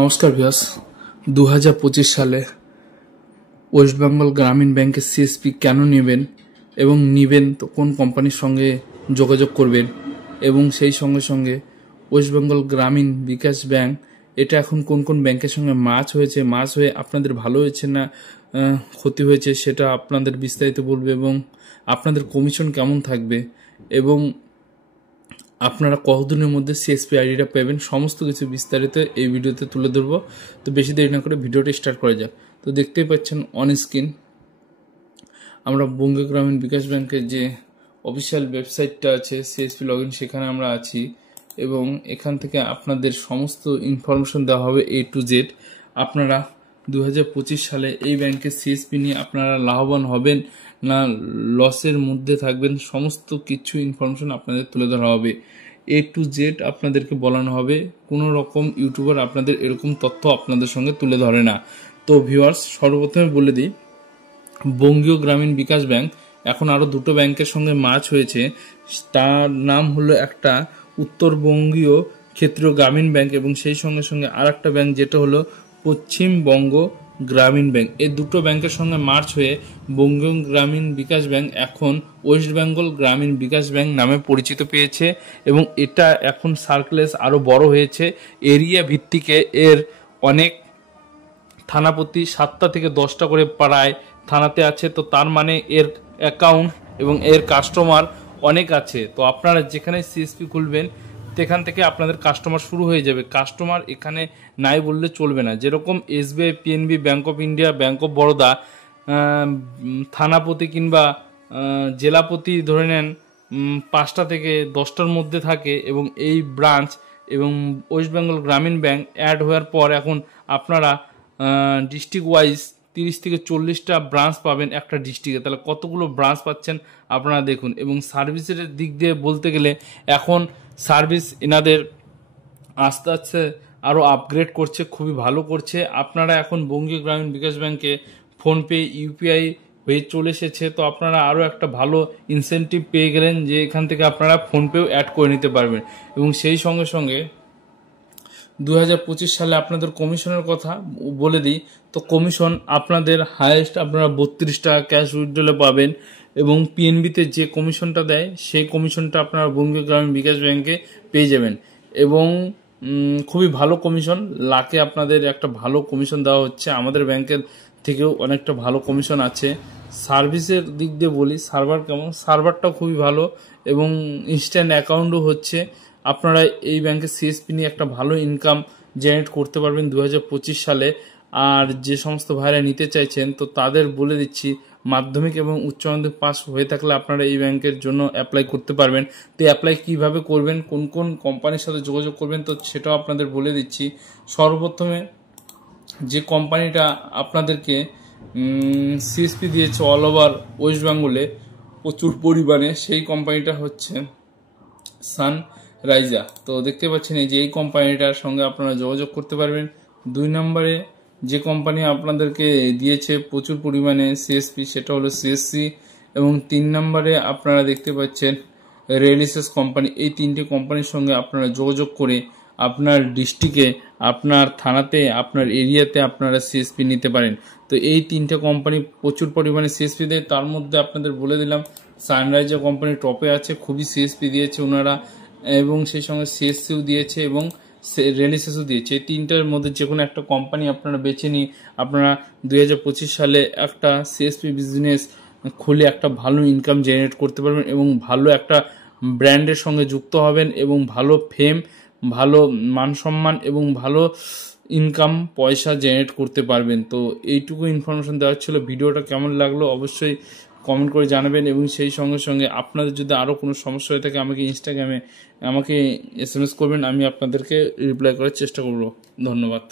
নমস্কার ভিউয়ার্স, 2025 সালে ওয়েস্ট বেঙ্গল গ্রামীণ ব্যাংকের সিএসপি কেন নেবেন এবং নেবেন তো কোন কোম্পানির সঙ্গে যোগাযোগ করবেন এবং সেই সঙ্গে সঙ্গে ওয়েস্ট বেঙ্গল গ্রামীণ বিকাশ ব্যাংক এটা এখন কোন কোন ব্যাংকের সঙ্গে মার্জ হয়ে আপনাদের ভালো হয়েছে না ক্ষতি হয়েছে সেটা আপনাদের বিস্তারিত বলবে এবং আপনাদের কমিশন কেমন থাকবে এবং আপনারা কতদিনের মধ্যে সিএসপি আইডিটা পাবেন সমস্ত কিছু বিস্তারিত এই ভিডিওতে তুলে ধরবো। তো বেশি দেরি না করে ভিডিওটা স্টার্ট করা যাক। তো দেখতেই পাচ্ছেন অন স্ক্রিন আমরা বঙ্গীয় গ্রামীণ বিকাশ ব্যাংকের যে অফিসিয়াল ওয়েবসাইটটা আছে সিএসপি লগইন, সেখানে আমরা আছি এবং এখান থেকে আপনাদের সমস্ত ইনফরমেশন দেওয়া হবে A to Z। আপনারা 2025 সালে এই ব্যাংকের সিএসপি নিয়ে আপনারা লাভবান হবেন না লসের মধ্যে থাকবেন সমস্ত কিছু ইনফরমেশন আপনাদের তুলে ধরা হবে। A to Z আপনাদেরকে বলানো হবে, কোনো রকম ইউটিউবার আপনাদের এরকম তথ্য আপনাদের সঙ্গে তুলে ধরে না। তো ভিউয়ার্স, সর্বপ্রথমে বলে দিই, বঙ্গীয় গ্রামীণ বিকাশ ব্যাংক এখন আরও দুটো ব্যাংকের সঙ্গে মার্জ হয়েছে। তার নাম হলো একটা উত্তরবঙ্গীয় ক্ষেত্রীয় গ্রামীণ ব্যাংক এবং সেই সঙ্গে সঙ্গে আর একটা ব্যাংক যেটা হলো পশ্চিমবঙ্গ গ্রামীণ ব্যাংক। এই দুটো ব্যাংকের সঙ্গে মার্জ হয়ে বঙ্গীয় গ্রামীণ বিকাশ ব্যাংক এখন ওয়েস্ট বেঙ্গল গ্রামীণ বিকাশ ব্যাংক নামে পরিচিত পেয়েছে এবং এটা এখন সার্কেলেস আরও বড় হয়েছে। এরিয়া ভিত্তিকে এর অনেক থানাপতি 7টা থেকে 10টা করে পাড়ায় থানাতে আছে। তো তার মানে এর অ্যাকাউন্ট এবং এর কাস্টমার অনেক আছে। তো আপনারা যেখানে সিএসপি খুলবেন সেখান থেকে আপনাদের কাস্টমার শুরু হয়ে যাবে। কাস্টমার এখানে নাই বললে চলবে না। যেরকম SBI, PNB, bank of India, bank of Baroda থানাপতি কিংবা জেলাপতি ধরে নেন 5টা থেকে 10টার মধ্যে থাকে এবং এই ব্রাঞ্চ এবং ওয়েস্ট বেঙ্গল গ্রামীণ ব্যাংক অ্যাড হওয়ার পর এখন আপনারা ডিস্ট্রিক্ট ওয়াইজ 30 থেকে 40টা ব্রাঞ্চ পাবেন একটা ডিস্ট্রিক্টে। তাহলে কতগুলো ব্রাঞ্চ পাচ্ছেন আপনারা দেখুন। এবং সার্ভিসের দিক দিয়ে বলতে গেলে এখন সার্ভিস এনাদের আস্তে আস্তে আরও আপগ্রেড করছে, খুবই ভালো করছে। আপনারা এখন বঙ্গীয় গ্রামীণ বিকাশ ব্যাংকে ফোনপে, UPI হয়ে চলে এসেছে। তো আপনারা আরও একটা ভালো ইনসেন্টিভ পেয়ে গেলেন যে এখান থেকে আপনারা ফোনপেও অ্যাড করে নিতে পারবেন। এবং সেই সঙ্গে সঙ্গে 2025 সালে আপনাদের কমিশনের কথা বলে দিই। তো কমিশন আপনাদের হায়েস্ট আপনারা 32 টাকা ক্যাশ উইথড্রলে পাবেন এবং PNBতে যে কমিশনটা দেয় সেই কমিশনটা আপনারা বঙ্গীয় গ্রামীণ বিকাশ ব্যাংকে পেয়ে যাবেন এবং খুবই ভালো কমিশন। লাখে আপনাদের একটা ভালো কমিশন দেওয়া হচ্ছে। আমাদের ব্যাংকের থেকেও অনেকটা ভালো কমিশন আছে। সার্ভিসের দিক দিয়ে বলি, সার্ভার কেমন, সার্ভারটাও খুবই ভালো এবং ইনস্ট্যান্ট অ্যাকাউন্টও হচ্ছে। আপনারা এই ব্যাংকের সিএসপি নিয়ে একটা ভালো ইনকাম জেনারেট করতে পারবেন 2025 সালে। আর যে সমস্ত ভাইরা নিতে চাইছেন তো তাদের বলে দিচ্ছি, মাধ্যমিক এবং উচ্চ মাধ্যমিক পাস হয়ে থাকলে আপনারা এই ব্যাংকের জন্য অ্যাপ্লাই করতে পারবেন। তো অ্যাপ্লাই কিভাবে করবেন, কোন কোন কোম্পানির সাথে যোগাযোগ করবেন তো সেটাও আপনাদের বলে দিচ্ছি। সর্বপ্রথমে যে কোম্পানিটা আপনাদেরকে সিএসপি দিয়েছে অল ওভার ওয়েস্ট বেঙ্গলে প্রচুর পরিমাণে, সেই কোম্পানিটা হচ্ছে সানরাইজা। তো দেখতে পাচ্ছেন এই যে এই কোম্পানিটার সঙ্গে আপনারা যোগাযোগ করতে পারবেন। 2 নম্বরে যে কোম্পানি আপনাদেরকে দিয়েছে প্রচুর পরিমাণে সিএসপি সেটা হলো CSC এবং 3 নম্বরে আপনারা দেখতে পাচ্ছেন রিয়েলিসেস কোম্পানি। এই 3টে কোম্পানির সঙ্গে আপনারা যোগাযোগ করে আপনার ডিস্ট্রিক্টে, আপনার থানাতে, আপনার এরিয়াতে আপনারা সিএসপি নিতে পারেন। তো এই 3টে কোম্পানি প্রচুর পরিমাণে সিএসপি দেয়। তার মধ্যে আপনাদের বলে দিলাম সানরাইজার কোম্পানি টপে আছে, খুবই সিএসপি দিয়েছে ওনারা এবং সেই সঙ্গে CSCও দিয়েছে এবং রিয়েলিসেসও দিয়েছে। এই 3টার মধ্যে যে কোনো একটা কোম্পানি আপনারা বেছে নিয়ে আপনারা 2025 সালে একটা সিএসপি বিজনেস খুলে একটা ভালো ইনকাম জেনারেট করতে পারবেন এবং ভালো একটা ব্র্যান্ডের সঙ্গে যুক্ত হবেন এবং ভালো ফেম, ভালো মান সম্মান এবং ভালো ইনকাম পয়সা জেনারেট করতে পারবেন। তো এইটুকু ইনফরমেশন দেওয়ার ছিল। ভিডিওটা কেমন লাগলো অবশ্যই কমেন্ট করে জানাবেন এবং সেই সঙ্গে সঙ্গে আপনাদের যদি আরও কোনো সমস্যা হয়ে থাকে আমাকে ইনস্টাগ্রামে SMS করবেন, আমি আপনাদেরকে রিপ্লাই করার চেষ্টা করব। ধন্যবাদ।